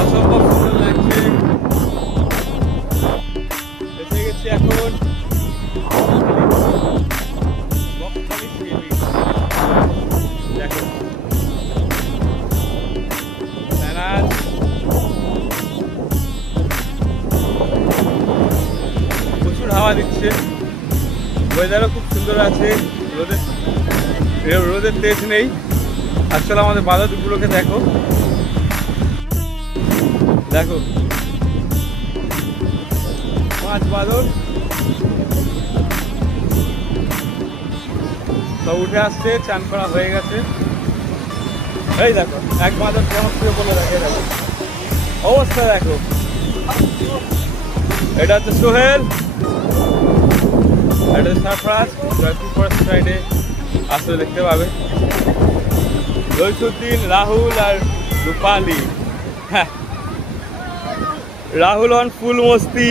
অসম্ভব সুন্দর লাগছে। এসে গেছি এখন বকখালি সি বিচ। দেখো ব্যানার, প্রচুর হাওয়া দিচ্ছে, ওয়েদারও খুব সুন্দর আছে, রোদের তেজ নেই। আসলে আমাদের বাঁধাকপিগুলোকে দেখো, দেখো মাছ বাঁদর সব উঠে আসছে, চান করা হয়ে গেছে। এই দেখো এক বাঁদর কেমন করে বলে দেখে, দেখো অবস্থা দেখো। এটা হচ্ছে সোহেল, এটা হচ্ছে সারফরাজ। জয়পুর ফরেস্ট সাইডে আসলে দেখতে পাবে রইসুদ্দিন, রাহুল আর রূপালী। হ্যাঁ, রাহুল অন ফুল মস্তি।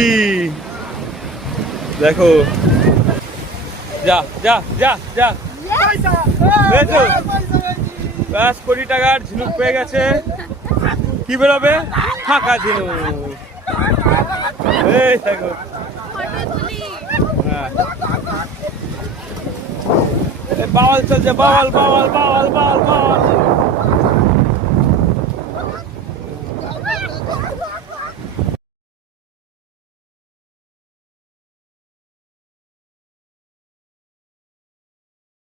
দেখো যা যা যা যা, পেয়েছো? 50 টাকার ঝিনুক পেয়ে গেছে। কি বেরোবে? ফাঁকা ঝিনুক। এই দেখো, হ্যাঁ বাওয়াল চলছে, bowel bowel bowel bowel bowel.